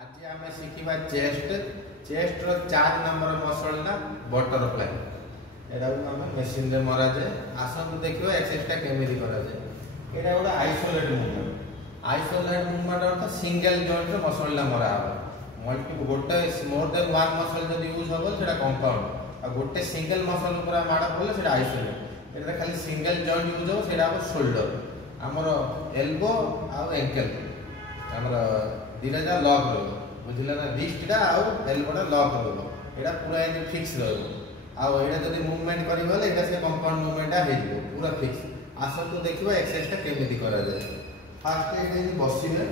आज आम शिखा chest chest रो 4 number muscle ना बटरफ्लाई एटा आम मशीन रे मरा जाए आसन देखियो एक्सरसाइज केमिति करा जाए एटा गोटे आइसोलेट मूवमेंट अर्थ सिंगल जॉइंट रे मसल ना मरा मल्टी गोटे मोर देन वन मसल जदी यूज होबो सेटा कंपाउंड आ गोटे सिंगल मसल पूरा माडा पले सेटा आइसोलेट एटा खाली सिंगल जॉइंट यूज हो सेटा हो शोल्डर हमर एल्बो आ एंकल हमर दिना जा लॉक रो बुझिला ना रिस्ट आ एल्बो टा लॉक रो एटा पूरा एने फिक्स रो आ एटा जदी मूवमेंट करिवो एटा से कंपाउंड मूवमेंट आ हेजो पूरा फिक्स आसन तो देखिबो एक्सरसाइज टा केमिति करा जाय फास्ट एटा बसिबे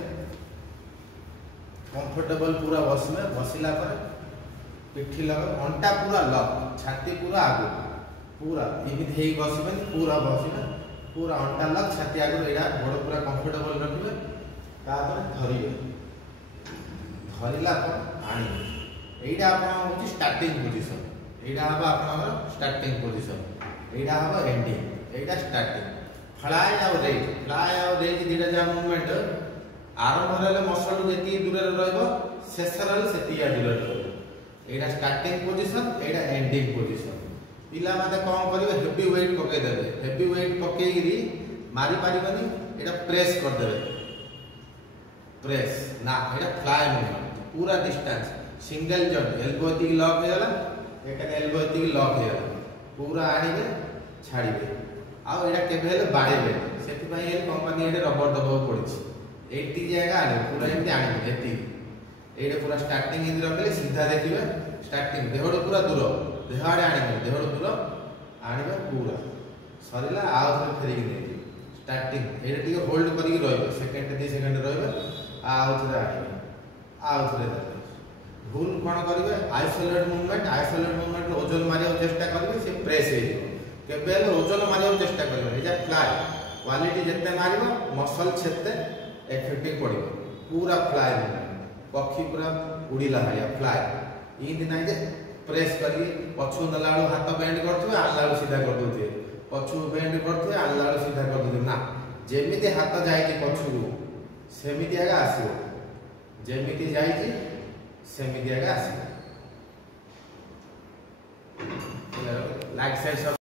कंफर्टेबल पूरा बसिबे बसिला पर पिठी लगा अंटा पूरा लॉक छाती पूरा आगु पूरा एमिति हेई बसिबे पूरा बसिबे पूरा अंटा लॉक छाती आगु एटा बड़ पूरा कंफर्टेबल रखिबे तापर धरिबे धरिला पर आनी एटा आपन होची स्टार्टिंग पोजीशन एटा हबा आपन स्टार्टिंग पोजीशन एटा हबा एंडिंग एटा स्टार्टिंग फ्लाई आउ रेज दिटा जा मूवमेंट आरंभ होले मसल जेती दूर रे रहबो शेष रे सेती दूर रे रहबो एटा स्टार्टिंग पोजीशन एटा एंडिंग पोजीशन पिला माते कोन करिवे हेवी वेट पके देबे हेवी वेट पकेइरी मारी पारिबनी एटा प्रेस कर देबे प्रेस ना एटा फ्लाई मूवमेंट पूरा डिस्टेंस सिंगल जॉइंट एल्बो ती लॉक हो जाला एकने एल्बो ती लॉक हो जाला पूरा आनिबे छाड़ीबे आ एटा केबे हेले बाडीबे सेति पई ए कंपनी एटे रबर दबो पड़िछि 80 जगह आने पूरा एमती आनिबे एति एटे पूरा स्टार्टिंग इन रखले सीधा देखिबे स्टार्टिंग देहड़ पूरा दूर देहाड़े आनिबे देहड़ दूर आनिबे पूरा सरिला आ फेरि कि स्टार्टिंग एटा टिके होल्ड करी रहइबे सेकंड 2 सेकंड रहइबे आउथरे आउथरे भूल कोन करिवे आइसोलेट मूवमेंट ओजन मारियो चेष्टा करिवे से प्रेस हे केबे ओजन मारियो चेष्टा करिवे एजा फ्लाई क्वालिटी जत्ते मारिबो मसल छेते इफेक्टिव पड़िबो पूरा फ्लाई पक्षी पूरा उड़ीला है फ्लाई इन दिन जे प्रेस करी पछु नलाळो हाथ बेंड करथुवे आलाळो सीधा कर दोथि पछु बेंड करथुवे आलाळो सीधा कर दोथि ना जेमिति हाथ जाय कि पछु सेमिति आगा आसीबो जेमिति जाय कि सेमिति आगा आसीबो लाइक साइड